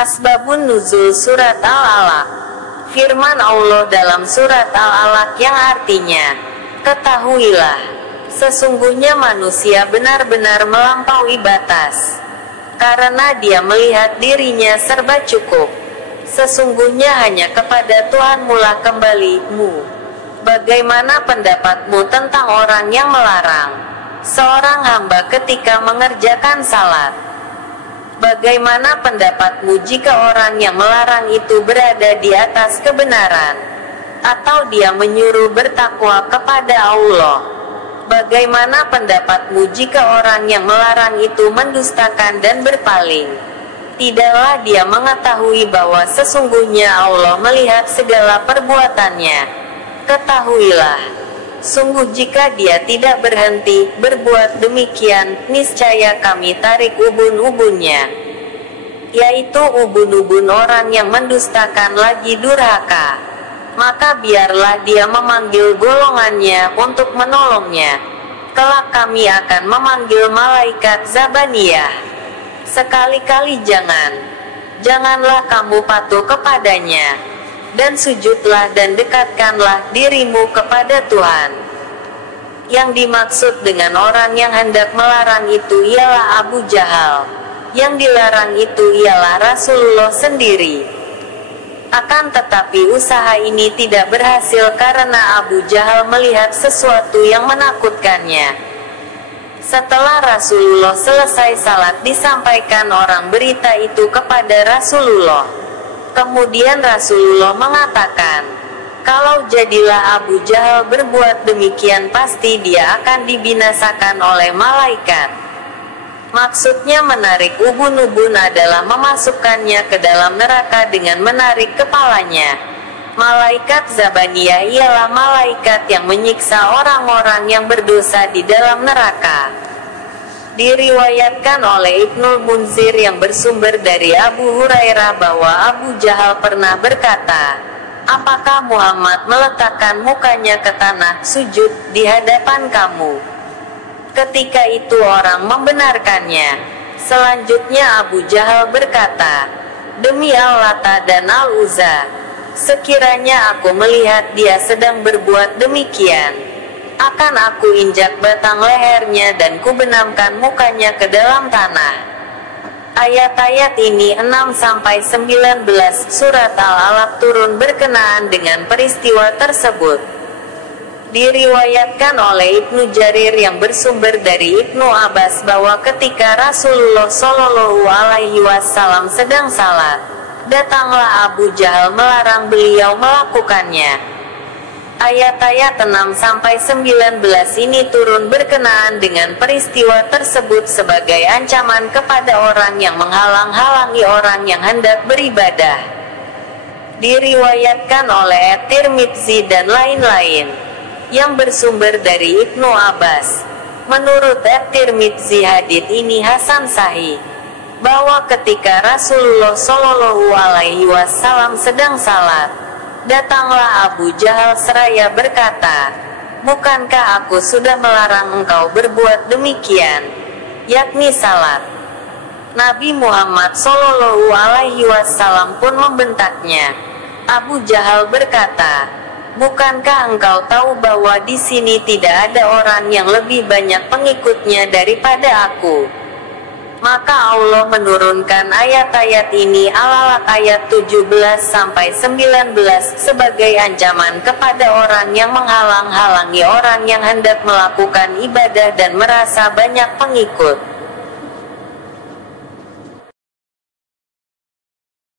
Asbabun Nuzul Surat Al-Alaq. Firman Allah dalam surat Al-Alaq yang artinya, ketahuilah, sesungguhnya manusia benar-benar melampaui batas, karena dia melihat dirinya serba cukup. Sesungguhnya hanya kepada Tuhanmu lah kembalimu. Bagaimana pendapatmu tentang orang yang melarang seorang hamba ketika mengerjakan salat? Bagaimana pendapatmu jika orang yang melarang itu berada di atas kebenaran, atau dia menyuruh bertakwa kepada Allah? Bagaimana pendapatmu jika orang yang melarang itu mendustakan dan berpaling? Tidaklah dia mengetahui bahwa sesungguhnya Allah melihat segala perbuatannya? Ketahuilah, sungguh jika dia tidak berhenti berbuat demikian, niscaya kami tarik ubun-ubunnya, yaitu ubun-ubun orang yang mendustakan lagi durhaka. Maka biarlah dia memanggil golongannya untuk menolongnya. Kelak kami akan memanggil malaikat Zabaniyah. Sekali-kali janganlah kamu patuh kepadanya, dan sujudlah dan dekatkanlah dirimu kepada Tuhan. Yang dimaksud dengan orang yang hendak melarang itu ialah Abu Jahal. Yang dilarang itu ialah Rasulullah sendiri. Akan tetapi usaha ini tidak berhasil karena Abu Jahal melihat sesuatu yang menakutkannya. Setelah Rasulullah selesai salat, disampaikan orang berita itu kepada Rasulullah. Kemudian Rasulullah mengatakan, kalau jadilah Abu Jahal berbuat demikian, pasti dia akan dibinasakan oleh malaikat. Maksudnya menarik ubun-ubun adalah memasukkannya ke dalam neraka dengan menarik kepalanya. Malaikat Zabaniyah ialah malaikat yang menyiksa orang-orang yang berdosa di dalam neraka. Diriwayatkan oleh Ibnul Munzir yang bersumber dari Abu Hurairah bahwa Abu Jahal pernah berkata, apakah Muhammad meletakkan mukanya ke tanah sujud di hadapan kamu? Ketika itu orang membenarkannya. Selanjutnya Abu Jahal berkata, demi Al-Lata dan Al-Uzza, sekiranya aku melihat dia sedang berbuat demikian, akan aku injak batang lehernya dan kubenamkan mukanya ke dalam tanah. Ayat-ayat ini 6-19 surat Al-Alaq turun berkenaan dengan peristiwa tersebut. Diriwayatkan oleh Ibnu Jarir yang bersumber dari Ibnu Abbas bahwa ketika Rasulullah Shallallahu Alaihi Wasallam sedang salat, datanglah Abu Jahal melarang beliau melakukannya. Ayat-ayat 6-19 ini turun berkenaan dengan peristiwa tersebut sebagai ancaman kepada orang yang menghalang-halangi orang yang hendak beribadah. Diriwayatkan oleh At-Tirmidzi dan lain-lain yang bersumber dari Ibnu Abbas. Menurut At-Tirmidzi, hadits ini hasan sahih, bahwa ketika Rasulullah Shallallahu Alaihi Wasallam sedang salat, datanglah Abu Jahal seraya berkata, bukankah aku sudah melarang engkau berbuat demikian, yakni salat? Nabi Muhammad Shallallahu Alaihi Wasallam pun membentaknya. Abu Jahal berkata, bukankah engkau tahu bahwa di sini tidak ada orang yang lebih banyak pengikutnya daripada aku? Maka Allah menurunkan ayat-ayat ini, Al-Alaq ayat 17-19, sebagai ancaman kepada orang yang menghalang-halangi orang yang hendak melakukan ibadah dan merasa banyak pengikut.